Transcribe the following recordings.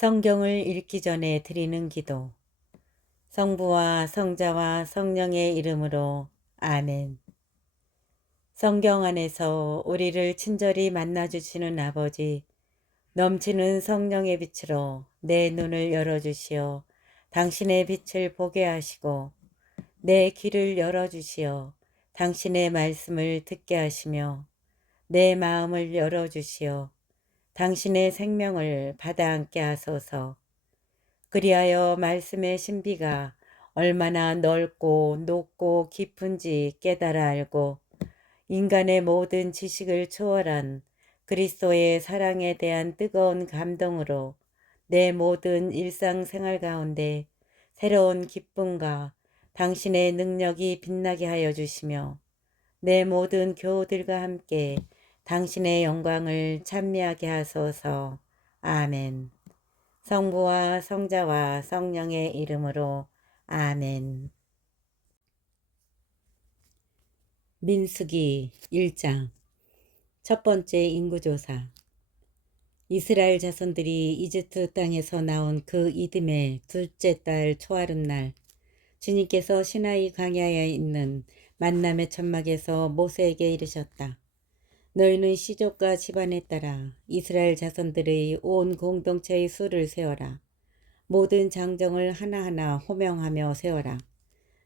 성경을 읽기 전에 드리는 기도. 성부와 성자와 성령의 이름으로 아멘. 성경 안에서 우리를 친절히 만나주시는 아버지, 넘치는 성령의 빛으로 내 눈을 열어주시어 당신의 빛을 보게 하시고, 내 귀를 열어주시어 당신의 말씀을 듣게 하시며, 내 마음을 열어주시어 당신의 생명을 받아 안게 하소서. 그리하여 말씀의 신비가 얼마나 넓고 높고 깊은지 깨달아 알고 인간의 모든 지식을 초월한 그리스도의 사랑에 대한 뜨거운 감동으로 내 모든 일상생활 가운데 새로운 기쁨과 당신의 능력이 빛나게 하여 주시며 내 모든 교우들과 함께 당신의 영광을 찬미하게 하소서. 아멘. 성부와 성자와 성령의 이름으로 아멘. 민수기 1장. 첫 번째 인구조사. 이스라엘 자손들이 이집트 땅에서 나온 그 이듬해 둘째 달 초하룻날, 주님께서 시나이 광야에 있는 만남의 천막에서 모세에게 이르셨다. 너희는 시족과 집안에 따라 이스라엘 자손들의 온 공동체의 수를 세어라. 모든 장정을 하나하나 호명하며 세워라.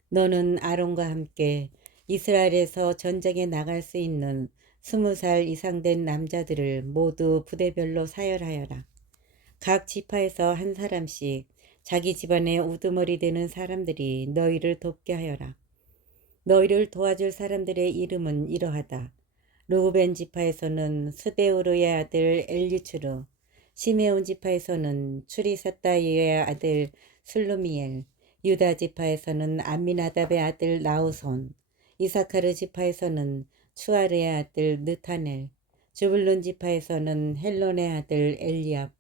너는 아론과 함께 이스라엘에서 전쟁에 나갈 수 있는 20살 이상 된 남자들을 모두 부대별로 사열하여라. 각 지파에서 한 사람씩 자기 집안의 우두머리 되는 사람들이 너희를 돕게 하여라. 너희를 도와줄 사람들의 이름은 이러하다. 르우벤 지파에서는 스데우르의 아들 엘리추르, 시메온 지파에서는 추리사다이의 아들 슬루미엘, 유다 지파에서는 암미나답의 아들 나우손, 이사카르 지파에서는 추아르의 아들 느타넬, 주불룬 지파에서는 헬론의 아들 엘리압,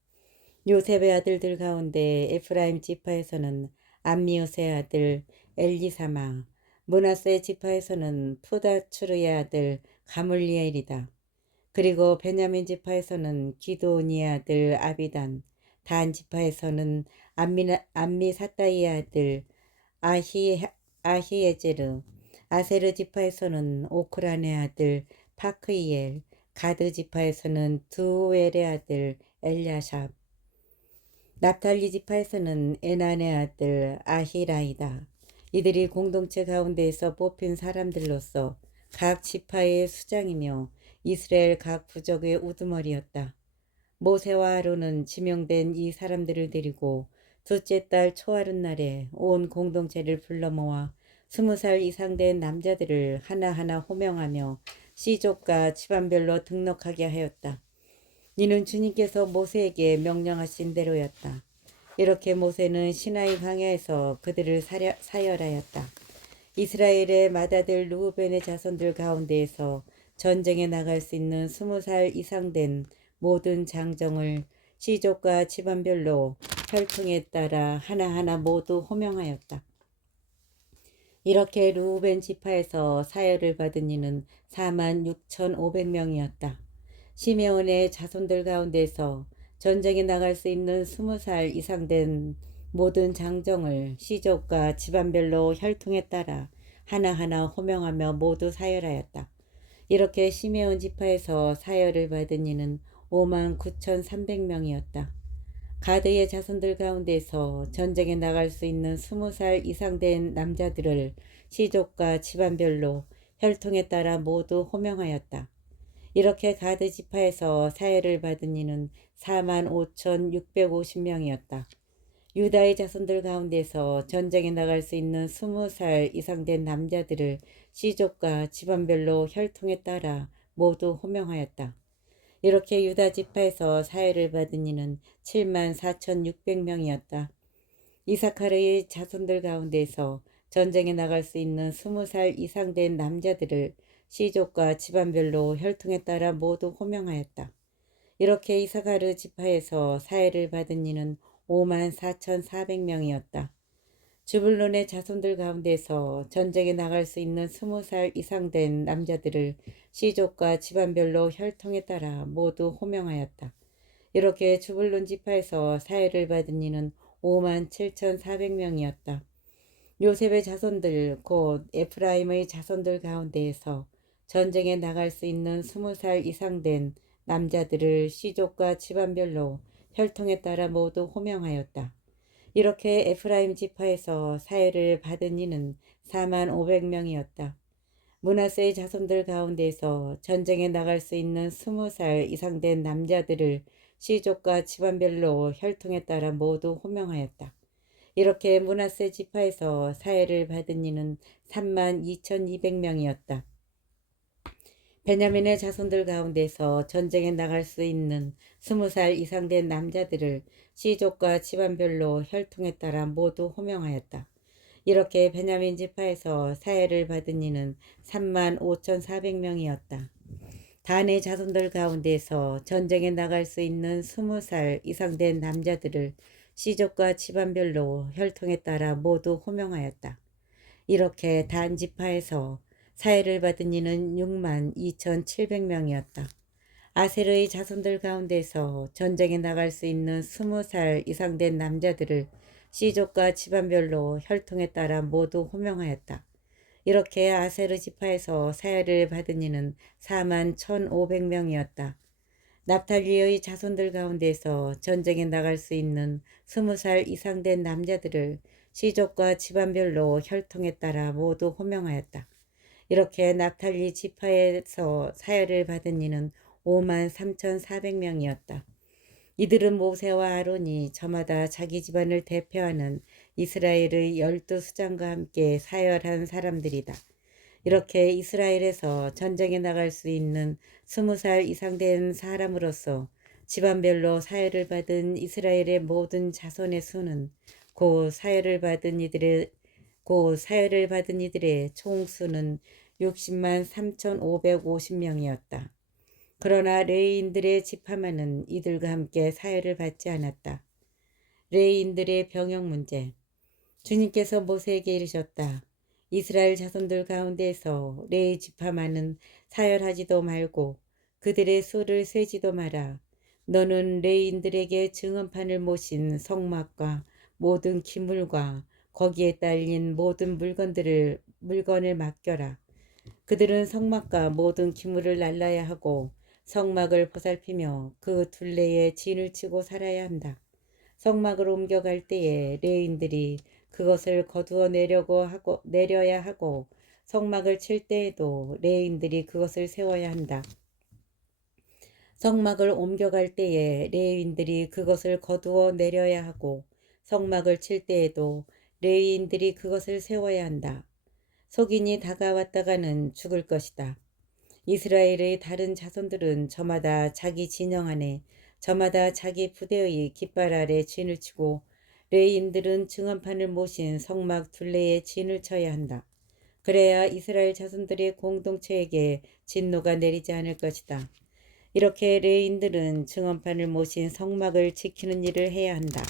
요셉의 아들들 가운데 에프라임 지파에서는 암미옷의 아들 엘리사마, 므낫세 지파에서는 푸다추르의 아들 가물리엘이다. 그리고 베냐민 지파에서는 기드온의 아들 아비단, 단 지파에서는 암미사다이의 아들 아히에제르, 아세르 지파에서는 오크란의 아들 파크이엘, 가드 지파에서는 두엘의 아들 엘야샵, 납탈리 지파에서는 에난의 아들 아히라이다. 이들이 공동체 가운데에서 뽑힌 사람들로서 각 지파의 수장이며 이스라엘 각 부족의 우두머리였다. 모세와 아론은 지명된 이 사람들을 데리고 둘째 달 초하룻날에 온 공동체를 불러 모아 20살 이상 된 남자들을 하나하나 호명하며 시족과 집안별로 등록하게 하였다. 이는 주님께서 모세에게 명령하신 대로였다. 이렇게 모세는 시나이 광야에서 그들을 사열하였다. 이스라엘의 맏아들 르우벤의 자손들 가운데에서 전쟁에 나갈 수 있는 20살 이상 된 모든 장정을 시족과 집안별로 혈통에 따라 하나하나 모두 호명하였다. 이렇게 르우벤 지파에서 사열을 받은 이는 46,500명이었다. 시메온의 자손들 가운데서 전쟁에 나갈 수 있는 20살 이상 된 모든 장정을 시족과 집안별로 혈통에 따라 하나하나 호명하며 모두 사열하였다. 이렇게 시메온 지파에서 사열을 받은 이는 59,300명이었다. 가드의 자손들 가운데서 전쟁에 나갈 수 있는 20살 이상 된 남자들을 시족과 집안별로 혈통에 따라 모두 호명하였다. 이렇게 가드 지파에서 사열을 받은 이는 45,650명이었다. 유다의 자손들 가운데서 전쟁에 나갈 수 있는 20살 이상 된 남자들을 시족과 집안별로 혈통에 따라 모두 호명하였다. 이렇게 유다 지파에서 사열을 받은 이는 74,600명이었다. 이사카르의 자손들 가운데서 전쟁에 나갈 수 있는 20살 이상 된 남자들을 시족과 집안별로 혈통에 따라 모두 호명하였다. 이렇게 이사카르 지파에서 사열을 받은 이는 54,400명이었다. 주불론의 자손들 가운데서 전쟁에 나갈 수 있는 20살 이상 된 남자들을 시족과 집안별로 혈통에 따라 모두 호명하였다. 이렇게 주불론 지파에서 사해를 받은 이는 57,400명이었다. 요셉의 자손들 곧 에프라임의 자손들 가운데에서 전쟁에 나갈 수 있는 20살 이상 된 남자들을 시족과 집안별로 혈통에 따라 모두 호명하였다. 이렇게 에프라임 지파에서 사해를 받은 이는 45,000명이었다. 므낫세의 자손들 가운데서 전쟁에 나갈 수 있는 20살 이상 된 남자들을 시족과 집안별로 혈통에 따라 모두 호명하였다. 이렇게 므낫세 지파에서 사해를 받은 이는 32,200명이었다. 베냐민의 자손들 가운데서 전쟁에 나갈 수 있는 20살 이상 된 남자들을 시족과 집안별로 혈통에 따라 모두 호명하였다. 이렇게 베냐민 지파에서 사해를 받은 이는 35,400명이었다. 단의 자손들 가운데서 전쟁에 나갈 수 있는 20살 이상 된 남자들을 시족과 집안별로 혈통에 따라 모두 호명하였다. 이렇게 단 지파에서 사해를 받은 이는 62,700명이었다. 아셀의 자손들 가운데서 전쟁에 나갈 수 있는 20살 이상 된 남자들을 시족과 집안별로 혈통에 따라 모두 호명하였다. 이렇게 아세르 지파에서 사해를 받은 이는 41,500명이었다. 납탈리의 자손들 가운데서 전쟁에 나갈 수 있는 20살 이상 된 남자들을 시족과 집안별로 혈통에 따라 모두 호명하였다. 이렇게 납탈리 지파에서 사해를 받은 이는 53,400명이었다. 이들은 모세와 아론이 저마다 자기 집안을 대표하는 이스라엘의 12수장과 함께 사열한 사람들이다. 이렇게 이스라엘에서 전쟁에 나갈 수 있는 20살 이상 된 사람으로서 집안별로 사열을 받은 이스라엘의 모든 자손의 수는 곧 사열을 받은 이들의 총수는 60만 3,550명이었다. 그러나 레위인들의 지파만은 이들과 함께 사해를 받지 않았다. 레위인들의 병역 문제. 주님께서 모세에게 이르셨다. 이스라엘 자손들 가운데서 레위 지파만은 사열하지도 말고 그들의 수를 세지도 마라. 너는 레위인들에게 증언판을 모신 성막과 모든 기물과 거기에 딸린 모든 물건을 맡겨라. 그들은 성막과 모든 기물을 날라야 하고 성막을 보살피며 그 둘레에 진을 치고 살아야 한다. 성막을 옮겨갈 때에 레위인들이 그것을 거두어 내려야 하고 성막을 칠 때에도 레위인들이 그것을 세워야 한다. 성막을 옮겨갈 때에 레위인들이 그것을 거두어 내려야 하고 성막을 칠 때에도 레위인들이 그것을 세워야 한다. 속인이 다가왔다가는 죽을 것이다. 이스라엘의 다른 자손들은 저마다 자기 진영 안에 저마다 자기 부대의 깃발 아래 진을 치고 레위인들은 증언판을 모신 성막 둘레에 진을 쳐야 한다. 그래야 이스라엘 자손들의 공동체에게 진노가 내리지 않을 것이다. 이렇게 레위인들은 증언판을 모신 성막을 지키는 일을 해야 한다.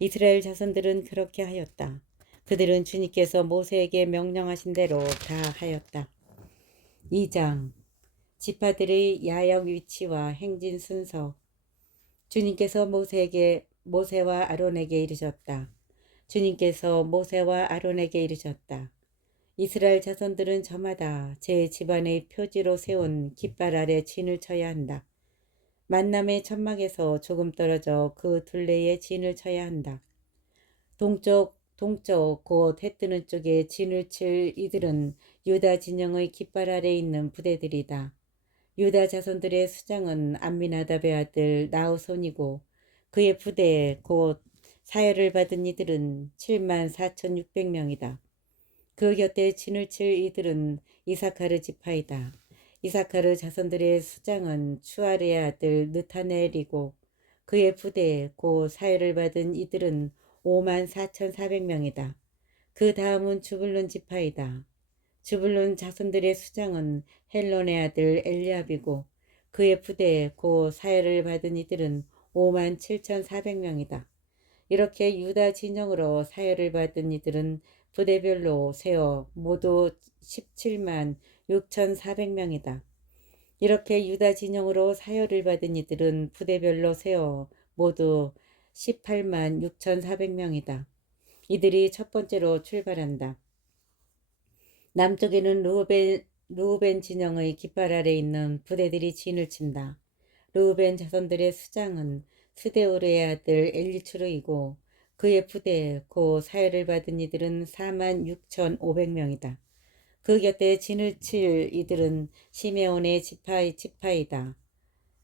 이스라엘 자손들은 그렇게 하였다. 그들은 주님께서 모세에게 명령하신 대로 다 하였다. 2장 지파들의 야영 위치와 행진 순서. 주님께서 모세와 아론에게 이르셨다. 주님께서 모세와 아론에게 이르셨다. 이스라엘 자손들은 저마다 제 집안의 표지로 세운 깃발 아래 진을 쳐야 한다. 만남의 천막에서 조금 떨어져 그 둘레에 진을 쳐야 한다. 동쪽 곧 해 뜨는 쪽에 진을 칠 이들은 유다 진영의 깃발 아래 있는 부대들이다. 유다 자손들의 수장은 암미나답의 아들 나우손이고 그의 부대 곧 사열을 받은 이들은 74,600명이다. 그 곁에 진을 칠 이들은 이사카르 지파이다. 이사카르 자손들의 수장은 추아르의 아들 느타네엘이고 그의 부대 곧 사열을 받은 이들은 54,400명이다. 그 다음은 주불론 지파이다. 주불론 자손들의 수장은 헬론의 아들 엘리압이고 그의 부대 곧 사열을 받은 이들은 57,400명이다. 이렇게 유다 진영으로 사열을 받은 이들은 부대별로 세어 모두 17만 6,400명이다. 이렇게 유다 진영으로 사열을 받은 이들은 부대별로 세어 모두 18만 6,400명이다. 이들이 첫 번째로 출발한다. 남쪽에는 르우벤 진영의 깃발 아래 있는 부대들이 진을 친다. 르우벤 자손들의 수장은 스데오르의 아들 엘리추르이고 그의 부대 고 사열을 받은 이들은 4만 6,500명이다. 그 곁에 진을 칠 이들은 시메온의 지파이다.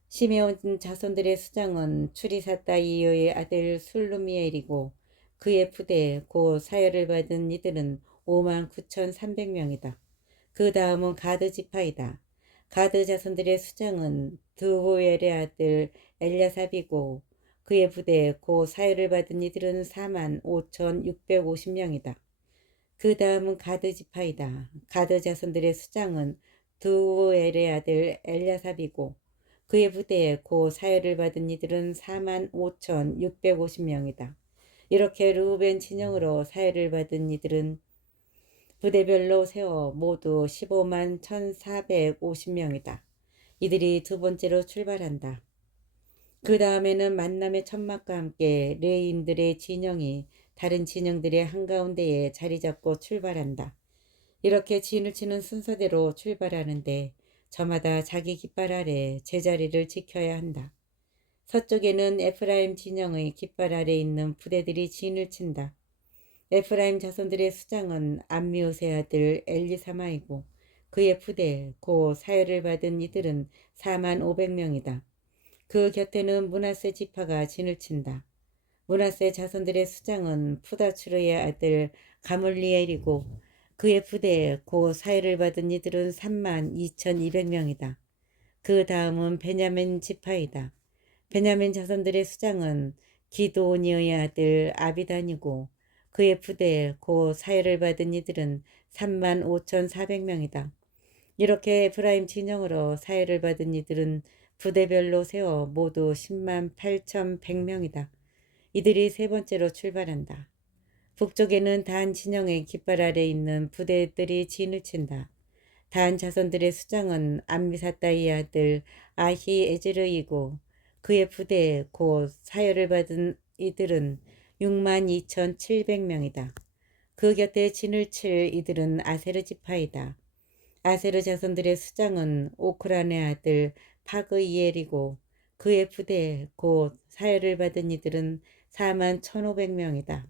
시메온 자손들의 수장은 추리사다이어의 아들 술루미엘이고 그의 부대 고 사열을 받은 이들은 5만 9,300명이다. 그 다음은 가드 지파이다. 가드 자손들의 수장은 드호엘의 아들 엘야삽이고 그의 부대 고 사열을 받은 이들은 4만 5,650명이다. 그 다음은 가드 지파이다. 가드 자손들의 수장은 드호엘의 아들 엘야삽이고 그의 부대에 고 사열을 받은 이들은 4만 5,650명이다. 이렇게 르우벤 진영으로 사열을 받은 이들은 부대별로 세워 모두 15만 1,450명이다. 이들이 두 번째로 출발한다. 그 다음에는 만남의 천막과 함께 레인들의 진영이 다른 진영들의 한가운데에 자리 잡고 출발한다. 이렇게 진을 치는 순서대로 출발하는데 저마다 자기 깃발 아래 제자리를 지켜야 한다. 서쪽에는 에프라임 진영의 깃발 아래 있는 부대들이 진을 친다. 에프라임 자손들의 수장은 암미우스의 아들 엘리사마이고 그의 부대 고 사열을 받은 이들은 4만 500명이다. 그 곁에는 므낫세 지파가 진을 친다. 므낫세 자손들의 수장은 푸다추르의 아들 가물리엘이고 그의 부대 고 사열을 받은 이들은 3만 2,200명이다. 그 다음은 베냐민 지파이다. 베냐민 자손들의 수장은 기드오니의 아들 아비단이고 그의 부대 고 사열을 받은 이들은 3만 5,400명이다. 이렇게 에프라임 진영으로 사열을 받은 이들은 부대별로 세워 모두 10만 8,100명이다. 이들이 세 번째로 출발한다. 북쪽에는 단 진영의 깃발 아래 있는 부대들이 진을 친다. 단 자손들의 수장은 암미사다의 아들 아히에즈르이고 그의 부대 곧 사열을 받은 이들은 6만 2,700명이다. 그 곁에 진을 칠 이들은 아세르 지파이다. 아세르 자손들의 수장은 오크란의 아들 파그이엘이고 그의 부대 곧 사열을 받은 이들은 4만 1,500명이다.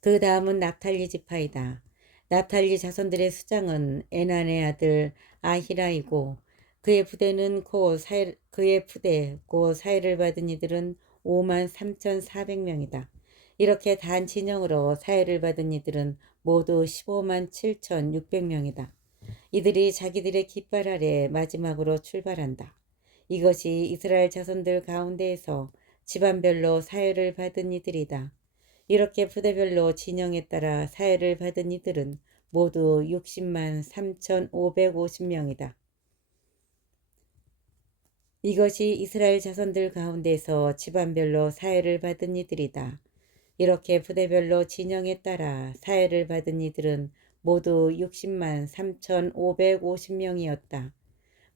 그 다음은 납탈리 지파이다. 납탈리 자손들의 수장은 에난의 아들 아히라이고 그의 부대 고 사열을 받은 이들은 5만 3,400명이다. 이렇게 단 진영으로 사열을 받은 이들은 모두 15만 7,600명이다. 이들이 자기들의 깃발 아래 마지막으로 출발한다. 이것이 이스라엘 자손들 가운데에서 집안별로 사열을 받은 이들이다. 이렇게 부대별로 진영에 따라 사열을 받은 이들은 모두 60만 3,550명이다. 이것이 이스라엘 자손들 가운데서 집안별로 사열을 받은 이들이다. 이렇게 부대별로 진영에 따라 사열을 받은 이들은 모두 60만 3,550명이었다.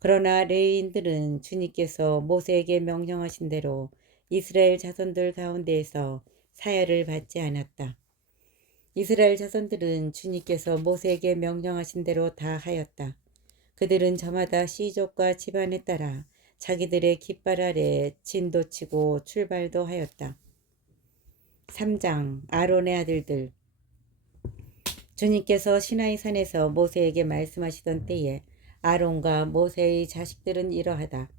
그러나 레위인들은 주님께서 모세에게 명령하신 대로 이스라엘 자손들 가운데에서 사열을 받지 않았다. 이스라엘 자손들은 주님께서 모세에게 명령하신 대로 다 하였다. 그들은 저마다 시족과 집안에 따라 자기들의 깃발 아래 진도 치고 출발도 하였다. 3장 아론의 아들들. 주님께서 시나이 산에서 모세에게 말씀하시던 때에 아론과 모세의 자식들은 이러하다.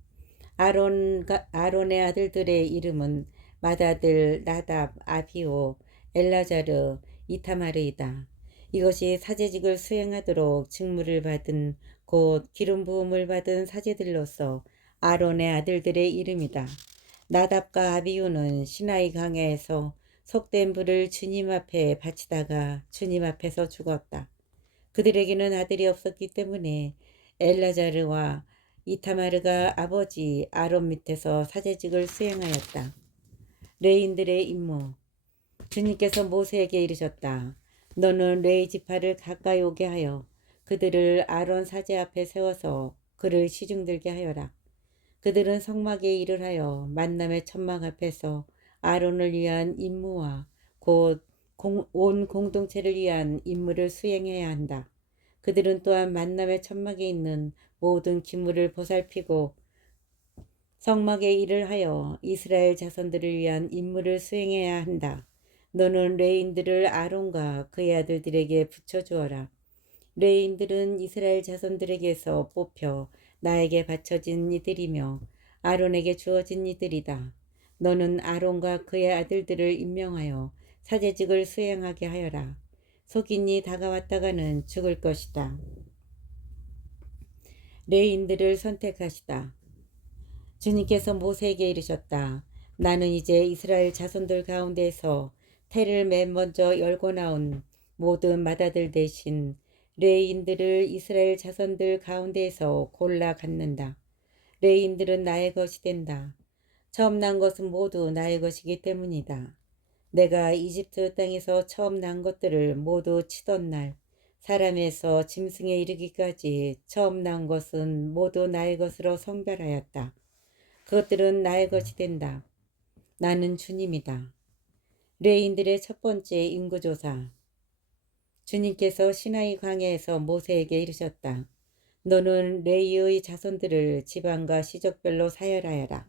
아론의 아들들의 이름은 맏아들 나답, 아비오, 엘라자르, 이타마르이다. 이것이 사제직을 수행하도록 직무를 받은 곧 기름 부음을 받은 사제들로서 아론의 아들들의 이름이다. 나답과 아비우는 시나이 강야에서 속된 불을 주님 앞에 바치다가 주님 앞에서 죽었다. 그들에게는 아들이 없었기 때문에 엘라자르와 이타마르가 아버지 아론 밑에서 사제직을 수행하였다. 레인들의 임무. 주님께서 모세에게 이르셨다. 너는 레위 지파를 가까이 오게 하여 그들을 아론 사제 앞에 세워서 그를 시중들게 하여라. 그들은 성막에 일을 하여 만남의 천막 앞에서 아론을 위한 임무와 곧 온 공동체를 위한 임무를 수행해야 한다. 그들은 또한 만남의 천막에 있는 모든 기물을 보살피고 성막에 일을 하여 이스라엘 자손들을 위한 임무를 수행해야 한다. 너는 레인들을 아론과 그의 아들들에게 붙여주어라. 레인들은 이스라엘 자손들에게서 뽑혀 나에게 바쳐진 이들이며 아론에게 주어진 이들이다. 너는 아론과 그의 아들들을 임명하여 사제직을 수행하게 하여라. 속인이 다가왔다가는 죽을 것이다. 레인들을 선택하시다. 주님께서 모세에게 이르셨다. 나는 이제 이스라엘 자손들 가운데서 태를 맨 먼저 열고 나온 모든 맏아들 대신 레인들을 이스라엘 자손들 가운데에서 골라 갖는다. 레인들은 나의 것이 된다. 처음 난 것은 모두 나의 것이기 때문이다. 내가 이집트 땅에서 처음 난 것들을 모두 치던 날 사람에서 짐승에 이르기까지 처음 난 것은 모두 나의 것으로 성별하였다. 그것들은 나의 것이 된다. 나는 주님이다. 레인들의 첫 번째 인구조사. 주님께서 시나이 광야에서 모세에게 이르셨다. 너는 레이의 자손들을 지방과 시족별로 사열하여라.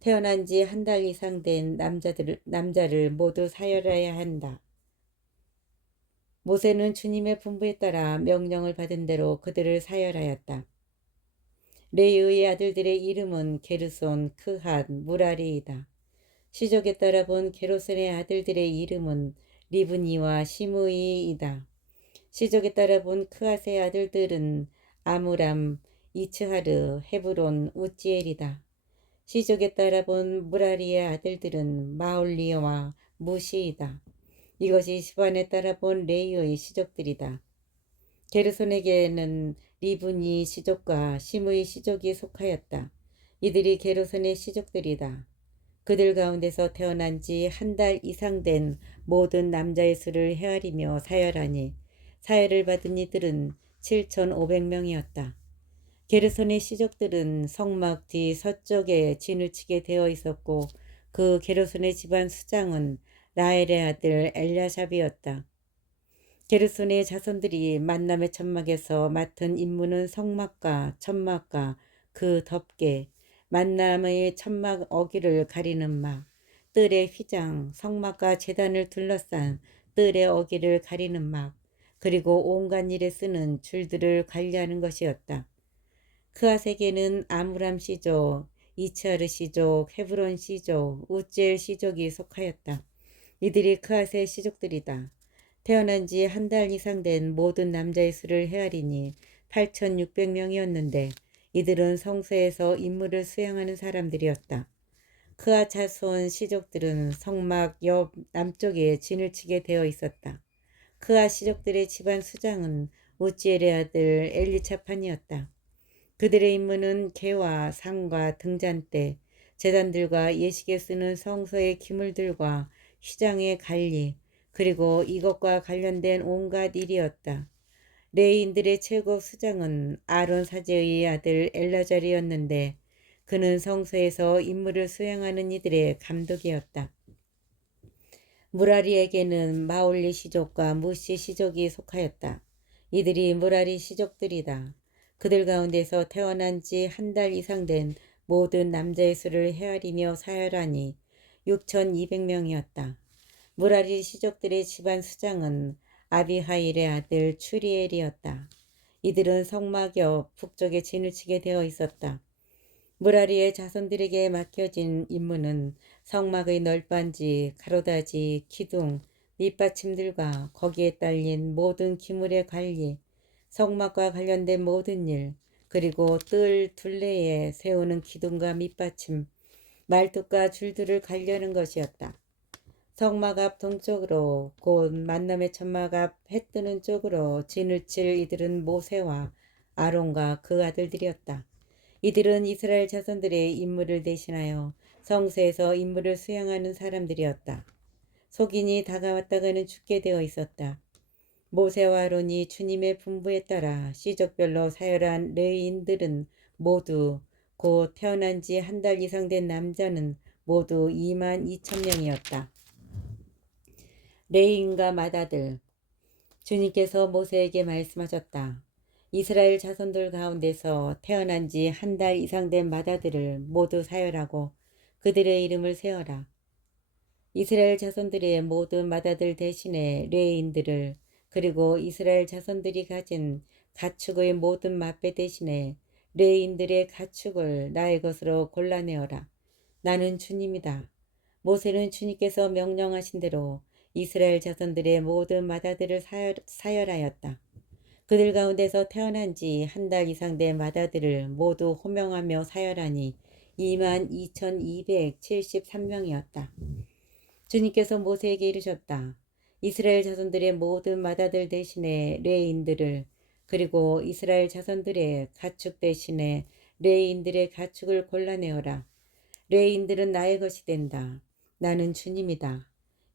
태어난 지 한 달 이상 된 남자를 모두 사열해야 한다. 모세는 주님의 분부에 따라 명령을 받은 대로 그들을 사열하였다. 레이의 아들들의 이름은 게르손, 크핫, 무라리이다. 시족에 따라 본 게르손의 아들들의 이름은 리브니와 시므이이다. 시족에 따라 본 크핫의 아들들은 아므람, 이츠하르, 헤브론, 우지엘이다. 시족에 따라 본 무라리의 아들들은 마올리와 무시이다. 이것이 시반에 따라 본 레이의 시족들이다. 게르손에게는 리브니 시족과 시므이 시족이 속하였다. 이들이 게르손의 시족들이다. 그들 가운데서 태어난 지 한 달 이상 된 모든 남자의 수를 헤아리며 사열하니 사열을 받은 이들은 7,500명이었다. 게르손의 시족들은 성막 뒤 서쪽에 진을 치게 되어 있었고 그 게르손의 집안 수장은 라헬의 아들 엘야삽이었다. 게르손의 자손들이 만남의 천막에서 맡은 임무는 성막과 천막과 그 덮개, 만남의 천막 어기를 가리는 막, 뜰의 휘장, 성막과 제단을 둘러싼 뜰의 어기를 가리는 막, 그리고 온갖 일에 쓰는 줄들을 관리하는 것이었다. 크앗에게는 아므람 시족, 이츠하르 시족, 헤브론 시족, 우젤 시족이 속하였다. 이들이 크앗의 시족들이다. 태어난 지 한 달 이상 된 모든 남자의 수를 헤아리니 8,600명이었는데 이들은 성소에서 임무를 수행하는 사람들이었다. 크앗 자손 시족들은 성막 옆 남쪽에 진을 치게 되어 있었다. 크앗 시족들의 집안 수장은 우지엘의 아들 엘리차판이었다. 그들의 임무는 개와 상과 등잔대, 제단들과 예식에 쓰는 성소의 기물들과 휘장의 관리, 그리고 이것과 관련된 온갖 일이었다. 레인들의 최고 수장은 아론 사제의 아들 엘라잘이었는데 그는 성소에서 임무를 수행하는 이들의 감독이었다. 무라리에게는 마올리 시족과 무시 시족이 속하였다. 이들이 무라리 시족들이다. 그들 가운데서 태어난 지 한 달 이상 된 모든 남자의 수를 헤아리며 사열하니 6,200명이었다. 무라리 시족들의 집안 수장은 아비하일의 아들 추리엘이었다. 이들은 성막 옆 북쪽에 진을 치게 되어 있었다. 무라리의 자손들에게 맡겨진 임무는 성막의 널빤지, 가로다지, 기둥, 밑받침들과 거기에 딸린 모든 기물의 관리, 성막과 관련된 모든 일, 그리고 뜰 둘레에 세우는 기둥과 밑받침, 말뚝과 줄들을 관리하는 것이었다. 성막 앞 동쪽으로 곧 만남의 천막 앞 해뜨는 쪽으로 진을 칠 이들은 모세와 아론과 그 아들들이었다. 이들은 이스라엘 자손들의 임무를 대신하여 성소에서 임무를 수행하는 사람들이었다. 속인이 다가왔다가는 죽게 되어 있었다. 모세와 아론이 주님의 분부에 따라 시족별로 사열한 레위인들은 모두 곧 태어난 지 한 달 이상 된 남자는 모두 2만 2천 명이었다. 레위인과 맏아들 주님께서 모세에게 말씀하셨다. 이스라엘 자손들 가운데서 태어난 지 한 달 이상 된 맏아들을 모두 사열하고 그들의 이름을 세어라. 이스라엘 자손들의 모든 맏아들 대신에 레위인들을 그리고 이스라엘 자손들이 가진 가축의 모든 맏배 대신에 레위인들의 가축을 나의 것으로 골라내어라. 나는 주님이다. 모세는 주님께서 명령하신 대로 이스라엘 자손들의 모든 맏아들을 사열하였다. 그들 가운데서 태어난 지 한 달 이상 된 맏아들을 모두 호명하며 사열하니 22,273명이었다. 주님께서 모세에게 이르셨다. 이스라엘 자손들의 모든 맏아들 대신에 레위인들을 그리고 이스라엘 자손들의 가축 대신에 레위인들의 가축을 골라내어라. 레위인들은 나의 것이 된다. 나는 주님이다.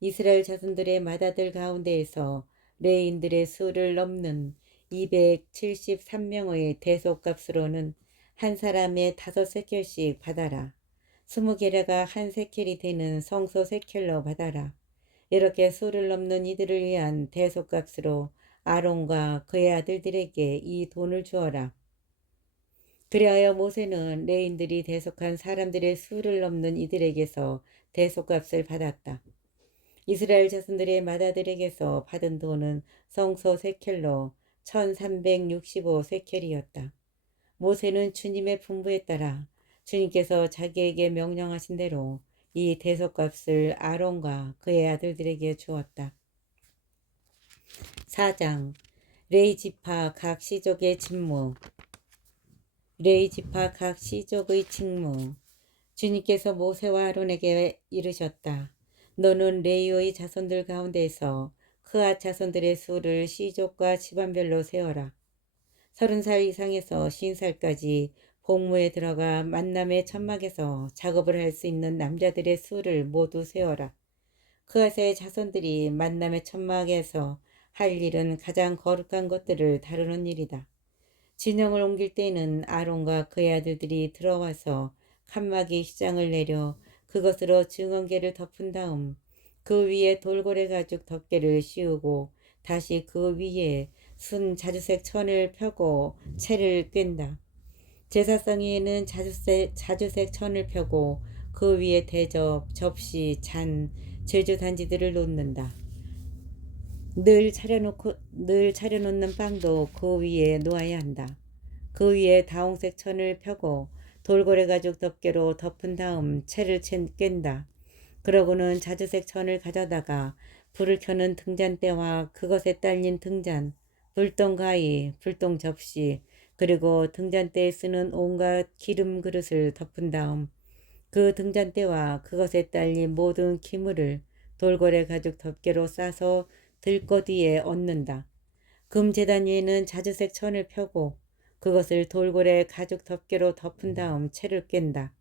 이스라엘 자손들의 맏아들 가운데에서 레위인들의 수를 넘는 273명의 대속값으로는 한 사람의 5세켈씩 받아라. 20계라가 한 세켈이 되는 성소 세켈로 받아라. 이렇게 수를 넘는 이들을 위한 대속값으로 아론과 그의 아들들에게 이 돈을 주어라. 그리하여 모세는 레인들이 대속한 사람들의 수를 넘는 이들에게서 대속값을 받았다. 이스라엘 자손들의 맏아들에게서 받은 돈은 성소 세켈로 1365세켈이었다. 모세는 주님의 분부에 따라 주님께서 자기에게 명령하신 대로 이 대속값을 아론과 그의 아들들에게 주었다. 4장 레위지파 각 시족의 직무. 레위지파 각 시족의 직무. 주님께서 모세와 아론에게 이르셨다. 너는 레위의 자손들 가운데서 크앗 자손들의 수를 시족과 집안별로 세어라. 30살 이상에서 50살까지 복무에 들어가 만남의 천막에서 작업을 할 수 있는 남자들의 수를 모두 세어라. 크앗의 자손들이 만남의 천막에서 할 일은 가장 거룩한 것들을 다루는 일이다. 진영을 옮길 때에는 아론과 그의 아들들이 들어와서 칸막이 시장을 내려 그것으로 증언계를 덮은 다음 그 위에 돌고래 가죽 덮개를 씌우고 다시 그 위에 순 자주색 천을 펴고 채를 꿰다. 제사상에는 자주색 천을 펴고 그 위에 대접, 접시, 잔, 제주단지들을 놓는다. 늘 차려놓는 빵도 그 위에 놓아야 한다. 그 위에 다홍색 천을 펴고 돌고래 가죽 덮개로 덮은 다음 채를 꿰다. 그러고는 자주색 천을 가져다가 불을 켜는 등잔대와 그것에 딸린 등잔, 불똥가위, 불똥 접시, 그리고 등잔대에 쓰는 온갖 기름 그릇을 덮은 다음 그 등잔대와 그것에 딸린 모든 기물을 돌고래 가죽 덮개로 싸서 들것 위에 얹는다. 금제단 위에는 자주색 천을 펴고 그것을 돌고래 가죽 덮개로 덮은 다음 채를 깬다.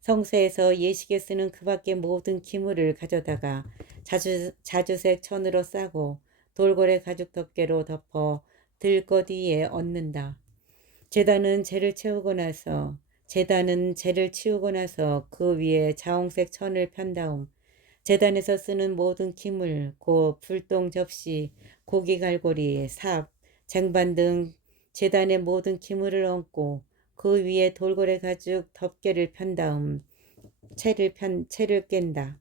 성소에서 예식에 쓰는 그 밖의 모든 기물을 가져다가 자주색 천으로 싸고 돌고래 가죽 덮개로 덮어 들것 위에 얹는다. 제단은 재를 치우고 나서 그 위에 자홍색 천을 편 다음 제단에서 쓰는 모든 기물, 곧 불똥 접시, 고기 갈고리, 삽, 쟁반 등 제단의 모든 기물을 얹고 그 위에 돌고래 가죽 덮개를 편 다음 채를 깬다.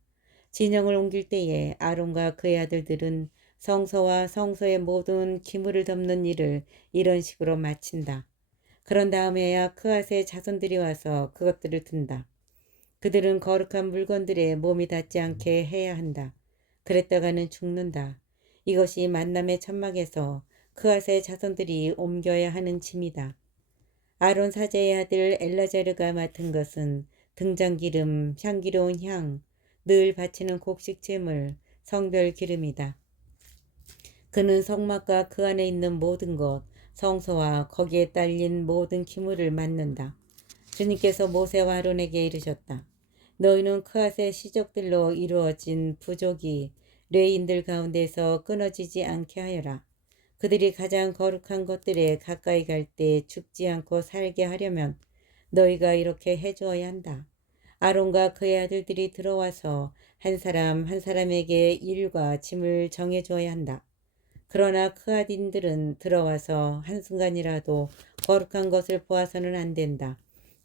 진영을 옮길 때에 아론과 그의 아들들은 성소와 성소의 모든 기물을 덮는 일을 이런 식으로 마친다. 그런 다음에야 크앗의 자손들이 와서 그것들을 든다. 그들은 거룩한 물건들에 몸이 닿지 않게 해야 한다. 그랬다가는 죽는다. 이것이 만남의 천막에서 크앗의 자손들이 옮겨야 하는 짐이다. 아론 사제의 아들 엘라자르가 맡은 것은 등잔기름, 향기로운 향, 늘 바치는 곡식재물, 성별 기름이다. 그는 성막과 그 안에 있는 모든 것, 성소와 거기에 딸린 모든 기물을 맡는다. 주님께서 모세와 아론에게 이르셨다. 너희는 크앗의 시족들로 이루어진 부족이 레인들 가운데서 끊어지지 않게 하여라. 그들이 가장 거룩한 것들에 가까이 갈 때 죽지 않고 살게 하려면 너희가 이렇게 해주어야 한다. 아론과 그의 아들들이 들어와서 한 사람 한 사람에게 일과 짐을 정해줘야 한다. 그러나 크아딘들은 들어와서 한순간이라도 거룩한 것을 보아서는 안 된다.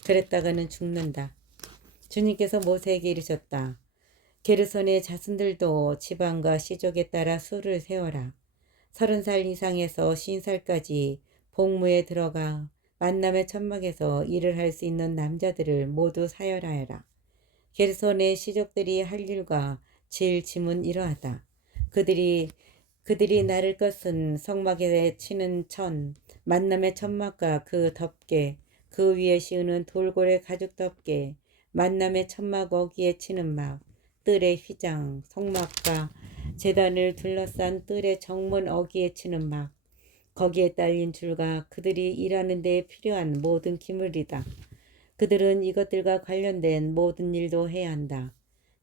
그랬다가는 죽는다. 주님께서 모세에게 이르셨다. 게르손의 자손들도 지방과 시족에 따라 수를 세워라. 30살 이상에서 50살까지 복무에 들어가 만남의 천막에서 일을 할 수 있는 남자들을 모두 사열하여라. 게르손의 시족들이 할 일과 질 짐은 이러하다. 그들이 나를 것은 성막에 치는 천, 만남의 천막과 그 덮개, 그 위에 씌우는 돌고래 가죽 덮개, 만남의 천막 어기에 치는 막, 뜰의 휘장, 성막과 제단을 둘러싼 뜰의 정문 어기에 치는 막, 거기에 딸린 줄과 그들이 일하는 데에 필요한 모든 기물이다. 그들은 이것들과 관련된 모든 일도 해야 한다.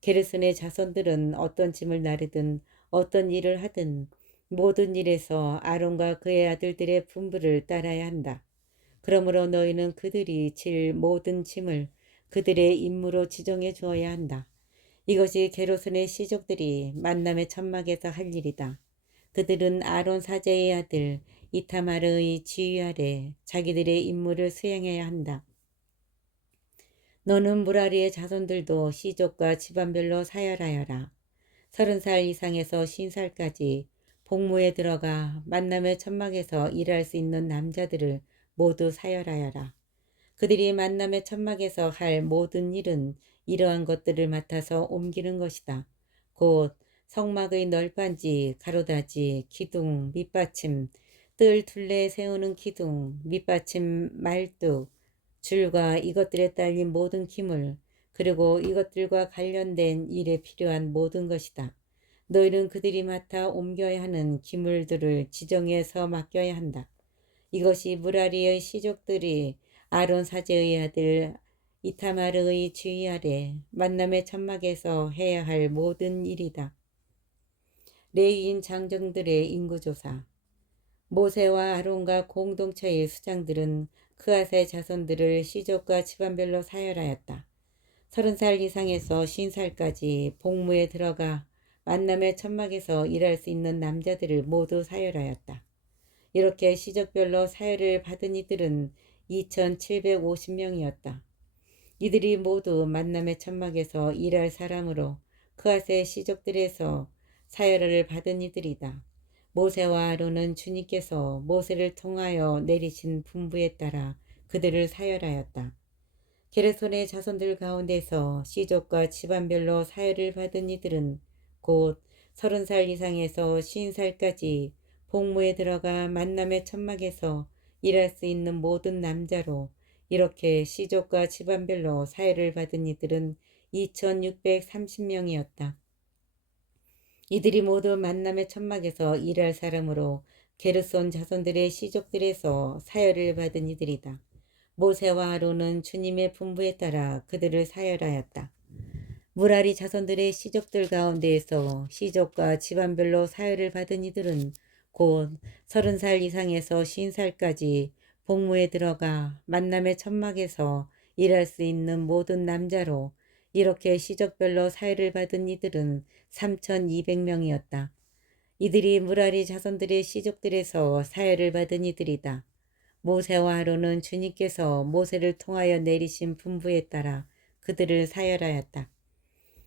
게르손의 자손들은 어떤 짐을 나르든 어떤 일을 하든 모든 일에서 아론과 그의 아들들의 분부를 따라야 한다. 그러므로 너희는 그들이 질 모든 짐을 그들의 임무로 지정해 주어야 한다. 이것이 게르손의 시족들이 만남의 천막에서 할 일이다. 그들은 아론 사제의 아들 이타마르의 지휘 아래 자기들의 임무를 수행해야 한다. 너는 무라리의 자손들도 시족과 집안별로 사열하여라. 30살 이상에서 50살까지 복무에 들어가 만남의 천막에서 일할 수 있는 남자들을 모두 사열하여라. 그들이 만남의 천막에서 할 모든 일은 이러한 것들을 맡아서 옮기는 것이다. 곧 성막의 널빤지, 가로다지, 기둥, 밑받침, 뜰 둘레에 세우는 기둥, 밑받침 말뚝, 줄과 이것들에 딸린 모든 기물, 그리고 이것들과 관련된 일에 필요한 모든 것이다. 너희는 그들이 맡아 옮겨야 하는 기물들을 지정해서 맡겨야 한다. 이것이 무라리의 시족들이 아론 사제의 아들 이타마르의 지휘 아래 만남의 천막에서 해야 할 모든 일이다. 레위인 장정들의 인구조사. 모세와 아론과 공동체의 수장들은 그앗의 자손들을 시족과 집안별로 사열하였다. 30살 이상에서 50살까지 복무에 들어가 만남의 천막에서 일할 수 있는 남자들을 모두 사열하였다. 이렇게 시족별로 사열을 받은 이들은 2750명이었다. 이들이 모두 만남의 천막에서 일할 사람으로 그앗의 시족들에서 사열을 받은 이들이다. 모세와 아론은 주님께서 모세를 통하여 내리신 분부에 따라 그들을 사열하였다. 게르손의 자손들 가운데서 시족과 집안별로 사열을 받은 이들은 곧 30살 이상에서 50살까지 복무에 들어가 만남의 천막에서 일할 수 있는 모든 남자로 이렇게 시족과 집안별로 사열을 받은 이들은 2630명이었다. 이들이 모두 만남의 천막에서 일할 사람으로 게르손 자손들의 시족들에서 사열을 받은 이들이다. 모세와 아론은 주님의 분부에 따라 그들을 사열하였다. 무라리 자손들의 시족들 가운데에서 시족과 집안별로 사열을 받은 이들은 곧 30살 이상에서 50살까지 복무에 들어가 만남의 천막에서 일할 수 있는 모든 남자로 이렇게 시족별로 사열을 받은 이들은 3200명이었다. 이들이 무라리 자손들의 시족들에서 사열을 받은 이들이다. 모세와 아론은 주님께서 모세를 통하여 내리신 분부에 따라 그들을 사열하였다.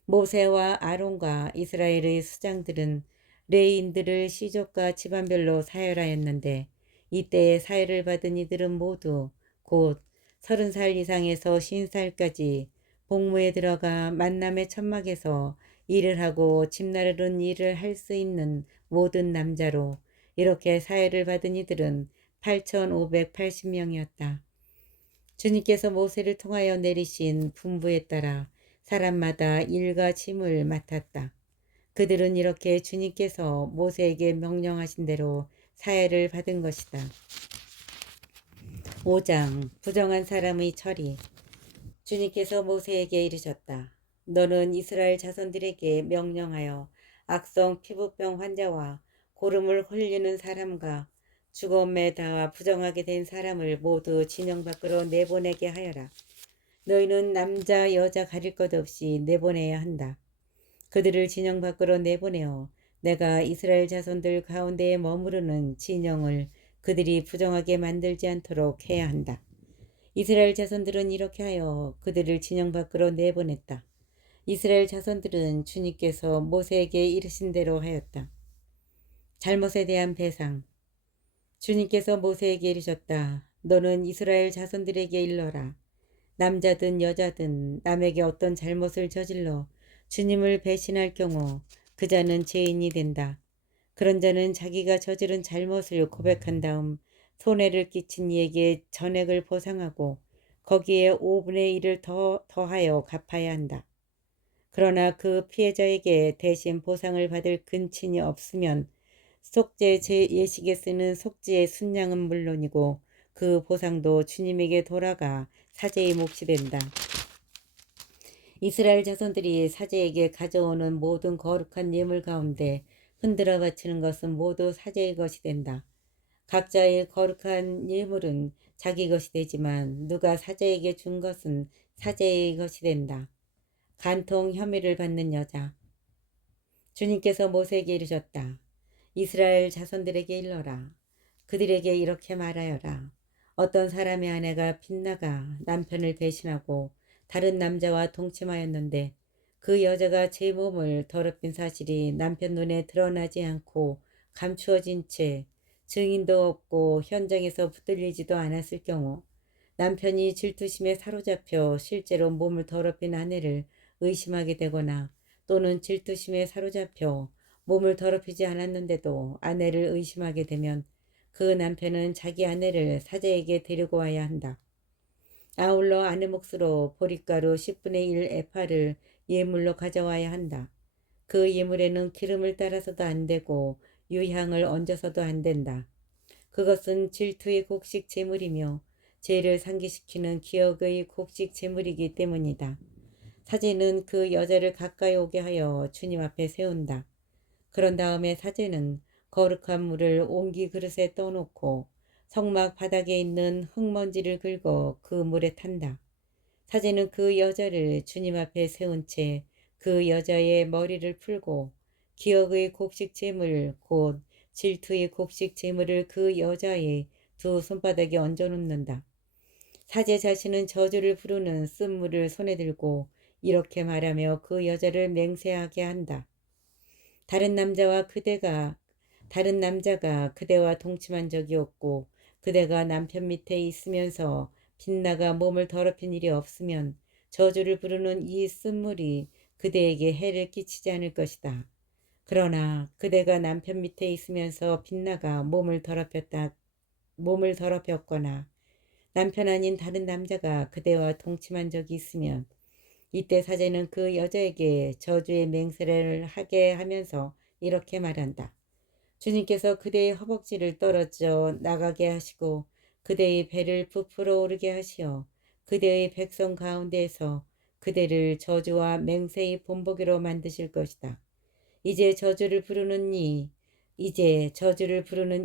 모세와 아론과 이스라엘의 수장들은 레위인들을 시족과 집안별로 사열하였는데 이때에 사열을 받은 이들은 모두 곧 30살 이상에서 50살까지 복무에 들어가 만남의 천막에서 일을 하고 집 나르는 일을 할 수 있는 모든 남자로 이렇게 사열을 받은 이들은 8580명이었다. 주님께서 모세를 통하여 내리신 분부에 따라 사람마다 일과 짐을 맡았다. 그들은 이렇게 주님께서 모세에게 명령하신 대로 사회를 받은 것이다. 5장 부정한 사람의 처리. 주님께서 모세에게 이르셨다. 너는 이스라엘 자손들에게 명령하여 악성 피부병 환자와 고름을 흘리는 사람과 죽음에 닿아 부정하게 된 사람을 모두 진영 밖으로 내보내게 하여라. 너희는 남자 여자 가릴 것 없이 내보내야 한다. 그들을 진영 밖으로 내보내어 내가 이스라엘 자손들 가운데에 머무르는 진영을 그들이 부정하게 만들지 않도록 해야 한다. 이스라엘 자손들은 이렇게 하여 그들을 진영 밖으로 내보냈다. 이스라엘 자손들은 주님께서 모세에게 이르신 대로 하였다. 잘못에 대한 배상. 주님께서 모세에게 이르셨다. 너는 이스라엘 자손들에게 일러라. 남자든 여자든 남에게 어떤 잘못을 저질러 주님을 배신할 경우 그 자는 죄인이 된다. 그런 자는 자기가 저지른 잘못을 고백한 다음 손해를 끼친 이에게 전액을 보상하고 거기에 5분의 1을 더하여 갚아야 한다. 그러나 그 피해자에게 대신 보상을 받을 근친이 없으면 속죄 예식에 쓰는 속죄의 순양은 물론이고 그 보상도 주님에게 돌아가 사제의 몫이 된다. 이스라엘 자손들이 사제에게 가져오는 모든 거룩한 예물 가운데 흔들어 바치는 것은 모두 사제의 것이 된다. 각자의 거룩한 예물은 자기 것이 되지만 누가 사제에게 준 것은 사제의 것이 된다. 간통 혐의를 받는 여자. 주님께서 모세에게 이르셨다. 이스라엘 자손들에게 일러라. 그들에게 이렇게 말하여라. 어떤 사람의 아내가 빗나가 남편을 배신하고 다른 남자와 동침하였는데 그 여자가 제 몸을 더럽힌 사실이 남편 눈에 드러나지 않고 감추어진 채 증인도 없고 현장에서 붙들리지도 않았을 경우 남편이 질투심에 사로잡혀 실제로 몸을 더럽힌 아내를 의심하게 되거나 또는 질투심에 사로잡혀 몸을 더럽히지 않았는데도 아내를 의심하게 되면 그 남편은 자기 아내를 사제에게 데리고 와야 한다. 아울러 아내 몫으로 보릿가루 10분의 1 에파를 예물로 가져와야 한다. 그 예물에는 기름을 따라서도 안 되고 유향을 얹어서도 안 된다. 그것은 질투의 곡식 제물이며 죄를 상기시키는 기억의 곡식 제물이기 때문이다. 사제는 그 여자를 가까이 오게 하여 주님 앞에 세운다. 그런 다음에 사제는 거룩한 물을 옹기 그릇에 떠놓고 성막 바닥에 있는 흙먼지를 긁어 그 물에 탄다. 사제는 그 여자를 주님 앞에 세운 채 그 여자의 머리를 풀고 기억의 곡식 제물 곧 질투의 곡식 제물을 그 여자의 두 손바닥에 얹어 놓는다. 사제 자신은 저주를 부르는 쓴물을 손에 들고 이렇게 말하며 그 여자를 맹세하게 한다. 다른 남자가 그대와 동침한 적이 없고 그대가 남편 밑에 있으면서 빗나가 몸을 더럽힌 일이 없으면 저주를 부르는 이 쓴물이 그대에게 해를 끼치지 않을 것이다. 그러나 그대가 남편 밑에 있으면서 빗나가 몸을 더럽혔거나 남편 아닌 다른 남자가 그대와 동침한 적이 있으면 이때 사제는 그 여자에게 저주의 맹세를 하게 하면서 이렇게 말한다. 주님께서 그대의 허벅지를 떨어져 나가게 하시고 그대의 배를 부풀어 오르게 하시어 그대의 백성 가운데에서 그대를 저주와 맹세의 본보기로 만드실 것이다. 이제 저주를 부르는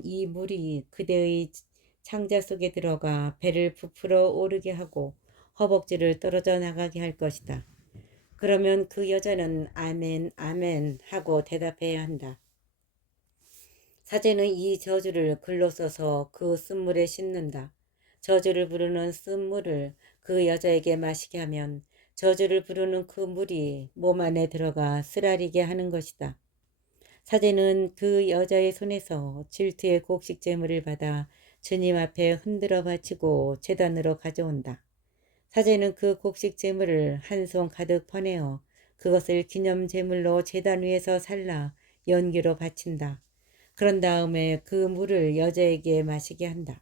이 물이 그대의 창자 속에 들어가 배를 부풀어 오르게 하고 허벅지를 떨어져 나가게 할 것이다. 그러면 그 여자는 아멘, 아멘 하고 대답해야 한다. 사제는 이 저주를 글로 써서 그 쓴물에 씻는다. 저주를 부르는 쓴물을 그 여자에게 마시게 하면 저주를 부르는 그 물이 몸 안에 들어가 쓰라리게 하는 것이다. 사제는 그 여자의 손에서 질투의 곡식 제물을 받아 주님 앞에 흔들어 바치고 제단으로 가져온다. 사제는 그 곡식 제물을 한 손 가득 퍼내어 그것을 기념 제물로 제단 위에서 살라 연기로 바친다. 그런 다음에 그 물을 여자에게 마시게 한다.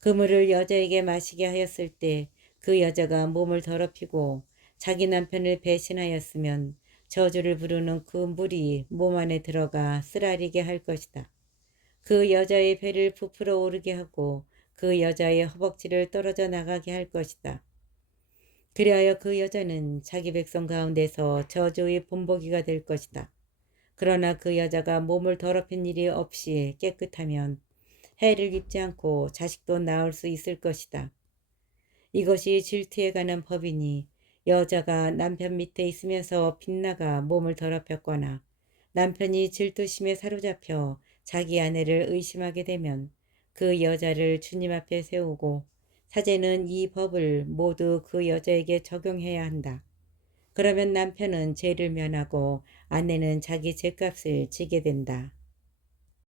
그 물을 여자에게 마시게 하였을 때 그 여자가 몸을 더럽히고 자기 남편을 배신하였으면 저주를 부르는 그 물이 몸 안에 들어가 쓰라리게 할 것이다. 그 여자의 배를 부풀어 오르게 하고 그 여자의 허벅지를 떨어져 나가게 할 것이다. 그리하여 그 여자는 자기 백성 가운데서 저주의 본보기가 될 것이다. 그러나 그 여자가 몸을 더럽힌 일이 없이 깨끗하면 해를 입지 않고 자식도 낳을 수 있을 것이다. 이것이 질투에 관한 법이니 여자가 남편 밑에 있으면서 빗나가 몸을 더럽혔거나 남편이 질투심에 사로잡혀 자기 아내를 의심하게 되면 그 여자를 주님 앞에 세우고 사제는 이 법을 모두 그 여자에게 적용해야 한다. 그러면 남편은 죄를 면하고 아내는 자기 죄값을 지게 된다.